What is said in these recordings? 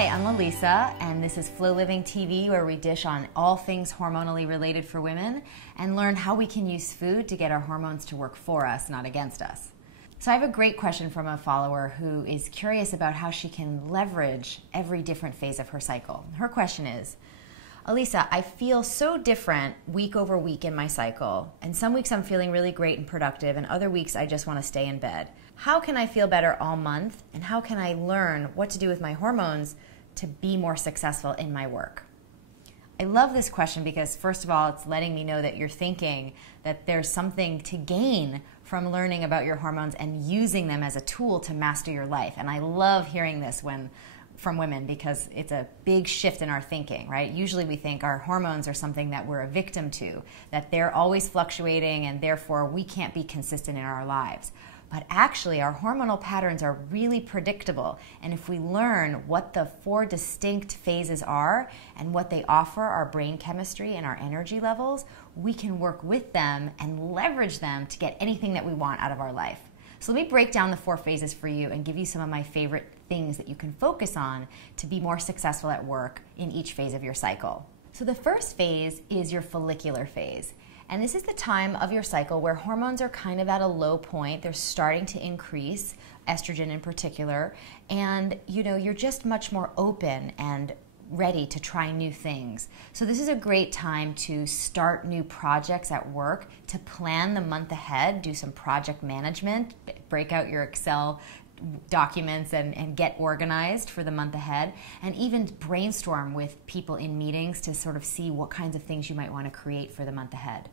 Hi, I'm Elisa, and this is Flow Living TV, where we dish on all things hormonally related for women and learn how we can use food to get our hormones to work for us, not against us. So I have a great question from a follower who is curious about how she can leverage every different phase of her cycle. Her question is, Elisa, I feel so different week over week in my cycle, and some weeks I'm feeling really great and productive, and other weeks I just want to stay in bed. How can I feel better all month, and how can I learn what to do with my hormones to be more successful in my work? I love this question because, first of all, it's letting me know that you're thinking that there's something to gain from learning about your hormones and using them as a tool to master your life. And I love hearing this from women because it's a big shift in our thinking, right? Usually we think our hormones are something that we're a victim to, that they're always fluctuating and therefore we can't be consistent in our lives. But actually our hormonal patterns are really predictable, and if we learn what the 4 distinct phases are and what they offer our brain chemistry and our energy levels, we can work with them and leverage them to get anything that we want out of our life. So let me break down the 4 phases for you and give you some of my favorite things that you can focus on to be more successful at work in each phase of your cycle. So the first phase is your follicular phase. And this is the time of your cycle where hormones are kind of at a low point. They're starting to increase, estrogen in particular, and you're just much more open and ready to try new things. So this is a great time to start new projects at work, to plan the month ahead, do some project management, break out your Excel documents and get organized for the month ahead, and even brainstorm with people in meetings to sort of see what kinds of things you might want to create for the month ahead.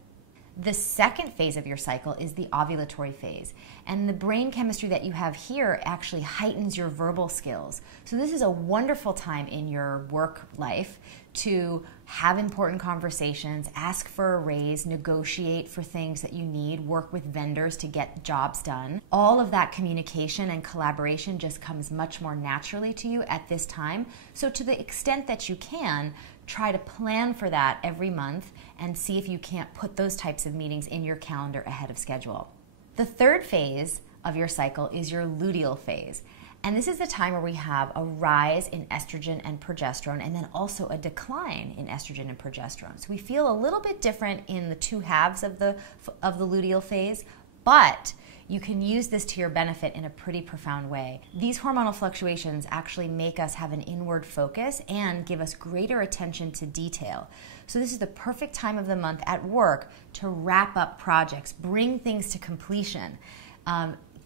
The second phase of your cycle is the ovulatory phase, and the brain chemistry that you have here actually heightens your verbal skills. So this is a wonderful time in your work life to have important conversations, ask for a raise, negotiate for things that you need, work with vendors to get jobs done. All of that communication and collaboration just comes much more naturally to you at this time. So to the extent that you can, try to plan for that every month and see if you can't put those types of meetings in your calendar ahead of schedule. The third phase of your cycle is your luteal phase. And this is the time where we have a rise in estrogen and progesterone, and then also a decline in estrogen and progesterone. So we feel a little bit different in the 2 halves of the luteal phase, but you can use this to your benefit in a pretty profound way. These hormonal fluctuations actually make us have an inward focus and give us greater attention to detail. So this is the perfect time of the month at work to wrap up projects, bring things to completion,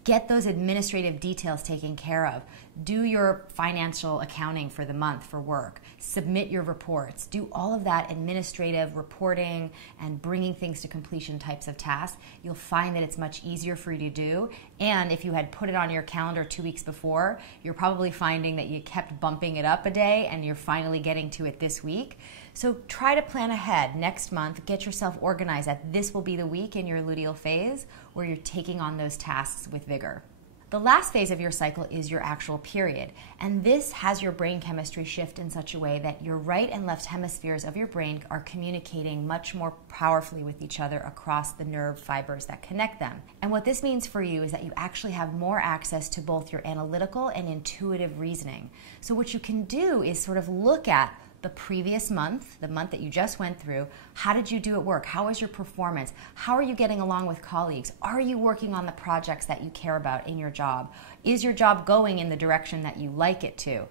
get those administrative details taken care of, do your financial accounting for the month for work, submit your reports, do all of that administrative reporting and bringing things to completion types of tasks. You'll find that it's much easier for you to do, and if you had put it on your calendar 2 weeks before, you're probably finding that you kept bumping it up a day and you're finally getting to it this week. So try to plan ahead next month, get yourself organized that this will be the week in your luteal phase where you're taking on those tasks with vigor. The last phase of your cycle is your actual period, and this has your brain chemistry shift in such a way that your right and left hemispheres of your brain are communicating much more powerfully with each other across the nerve fibers that connect them. And what this means for you is that you actually have more access to both your analytical and intuitive reasoning. So what you can do is sort of look at the previous month, the month that you just went through. How did you do at work? How was your performance? How are you getting along with colleagues? Are you working on the projects that you care about in your job? Is your job going in the direction that you like it to?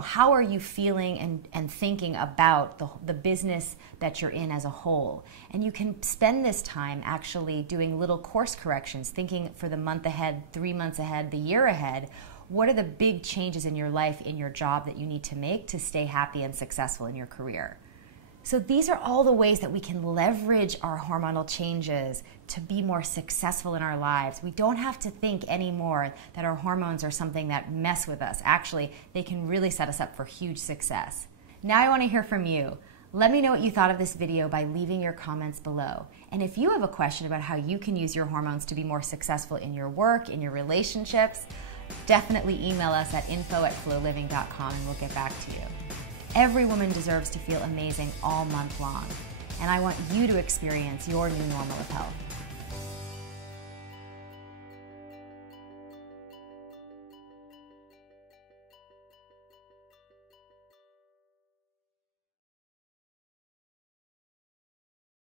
How are you feeling and thinking about the business that you're in as a whole? And you can spend this time actually doing little course corrections, thinking for the month ahead, 3 months ahead, the year ahead. What are the big changes in your life, in your job that you need to make to stay happy and successful in your career? So these are all the ways that we can leverage our hormonal changes to be more successful in our lives. We don't have to think anymore that our hormones are something that mess with us. Actually, they can really set us up for huge success. Now I want to hear from you. Let me know what you thought of this video by leaving your comments below. And if you have a question about how you can use your hormones to be more successful in your work, in your relationships, definitely email us at info@flowliving.com and we'll get back to you. Every woman deserves to feel amazing all month long, and I want you to experience your new normal of health.